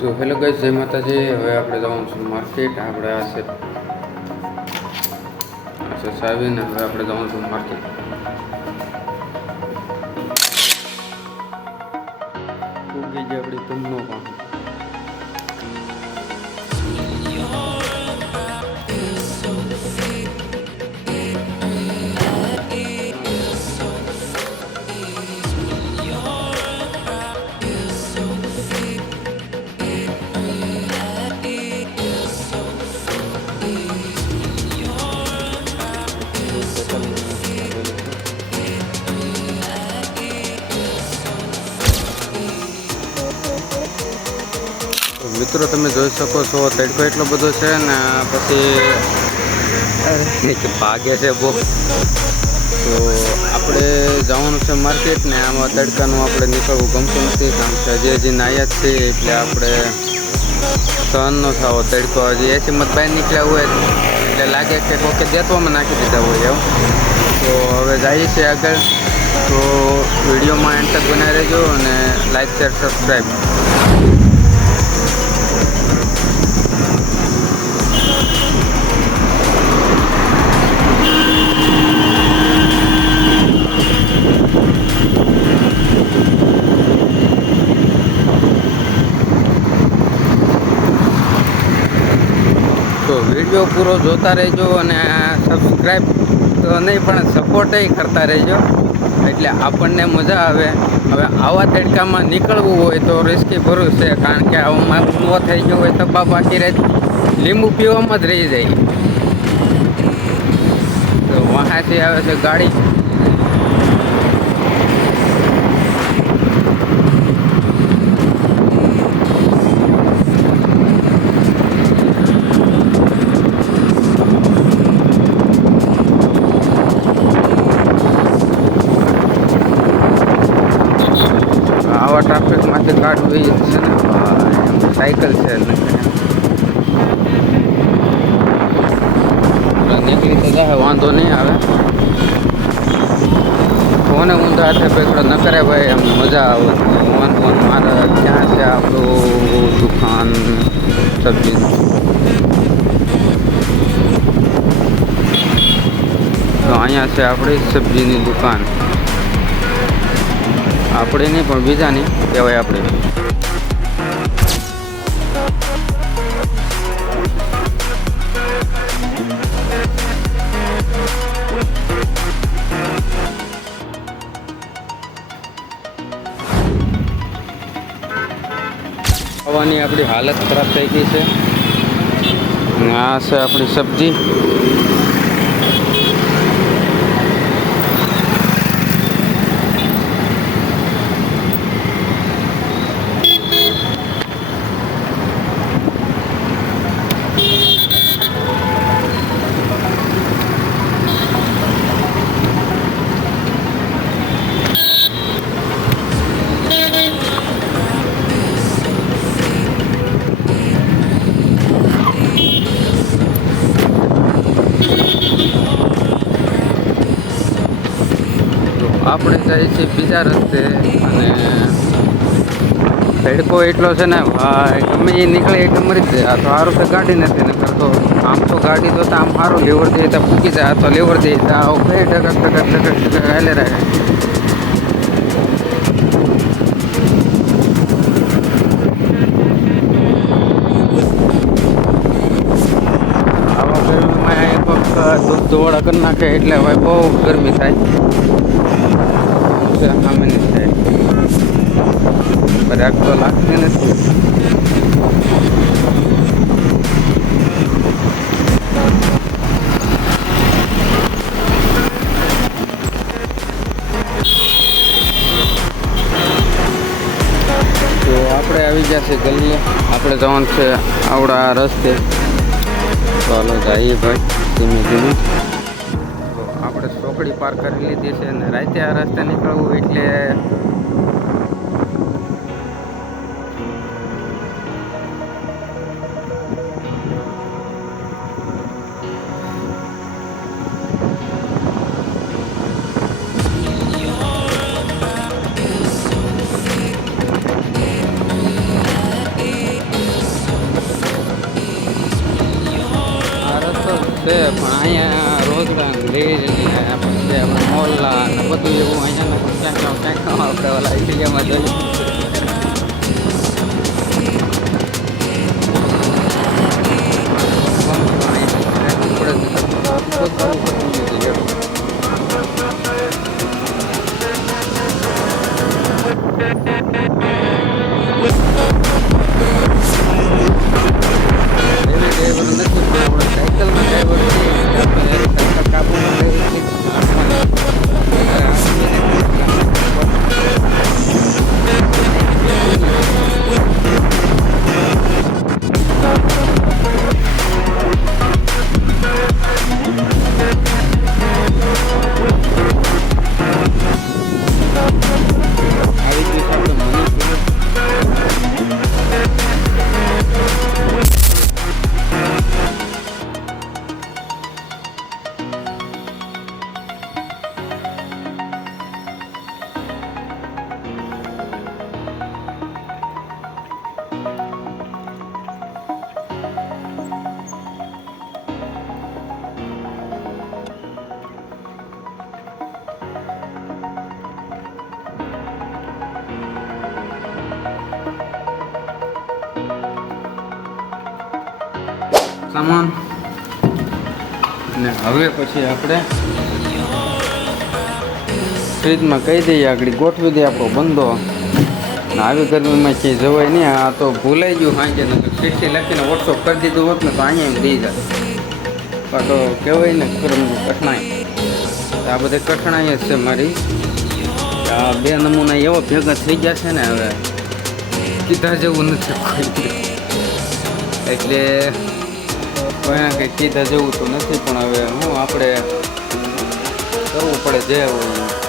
તો hello guys, જય માતાજી. હવે આપણે જવાનું છે માર્કેટ. આપણે આ છે સાવીને હવે આપણે જવાનું છે માર્કેટ. ઉગી જે આપણી ધૂમનો પણ મિત્રો તમે જોઈ શકો છો તડકો એટલો બધો છે ને પછી ભાગે છે બહુ. તો આપણે જવાનું છે માર્કેટ ને આમાં તડકાનું આપણે નીકળવું ગમતું નથી, કારણ કે હજી નાયા જ છે એટલે આપણે સહન ન થવો તડકો. હજી એસીમાં બહાર નીકળ્યા હોય એટલે લાગે કે કોકે દેતવામાં નાખી દીધા હોય એવું. તો હવે જઈએ છીએ આગળ. તો વિડીયોમાં એન્ડ તક બનાવી રહેજો અને લાઈક શેર સબસ્ક્રાઈબ. તો વિડીયો પૂરો જોતા રહેજો અને સબસ્ક્રાઈબ તો નહીં પણ સપોર્ટય કરતા રહેજો, એટલે આપણને મજા આવે. હવે આવા તડકામાં નીકળવું હોય તો રિસ્કી ભરું છે, કારણ કે આમાં ન થઈ ગયું હોય તો બાકી રહે લીંબુ પીવામાં જ રહી જાય. તો વહાંથી આવે છે ગાડી. આવા ટ્રાફિકમાંથી કાઢવું એ છે ને, સાયકલ છે નીકળી તો જાય, વાંધો નહીં આવે. કોને ઊંધા હાથે પકડો ન કરે ભાઈ, એમ મજા આવે. વાંધો મારે ક્યાં છે આપણું દુકાન સબ્જીનું? તો અહીંયા છે આપણી સબ્જીની દુકાન. આપણે નહીં પણ બીજાની કહેવાય આપણે. ખાવાની આપણી હાલત ખરાબ થઈ ગઈ છે. આ છે આપણી સબ્જી. આપણે જઈએ છીએ બીજા રસ્તે, અને તડકો એટલો છે ને ભાઈ, ગમે એ નીકળે એટલે મરી જ જાય. આ તો સારું કે ગાડી નથી ને કરતો. આમ તો ગાડી તો આમ સારું લેવર દે તો પૂકી જાય, તો લેવર દે તો કઈ ટકક હાલે રહે. આવા ગરમીમાં એક વખત દોડા કરી નાખે એટલે હવે બહુ ગરમી થાય. સામે નહીં થાય, બરાક તો લાગતી નથી. તો આપણે આવી ગયા છે ગલીએ. આપણે જવાનું છે આવડા રસ્તે. તો હાલો જઈએ ભાઈ ધીમે ધીમે. આપણે ચોકડી પાર કરી લીધી છે ને રાતે આ રસ્તે નીકળવું એટલે છે પણ અહીંયા રોજગાર ડેરી પછી આપણે મોલ્લા ને બધું એવું અહીંયાનું પણ ક્યાંક આપણે ઓલા ઇન્ડિયામાં જોઈએ. સામાન ને હવે પછી આપણે ફ્રીજમાં કહી દઈએ આગળ ગોઠવી દઈએ આપણો બંધો. ને આવી ગરમીમાં ક્યાંય જવાય નહીં. આ તો ભૂલાઈ ગયું સાંજે ચિઠ્ઠી લખીને વોટ્સઅપ કરી દીધું હોત ને તો અહીંયા દઈ જાય. પણ તો કહેવાય ને ગરમીની કઠણાઈ. આ બધી કઠણાઈ જ છે મારી. આ બે નમૂના એવા ભેગા થઈ ગયા છે ને હવે કીધા જેવું નથી કોઈ. એટલે કોઈના કંઈ કીધા જેવું તો નથી પણ હવે હું આપણે કરવું પડે જે હોય.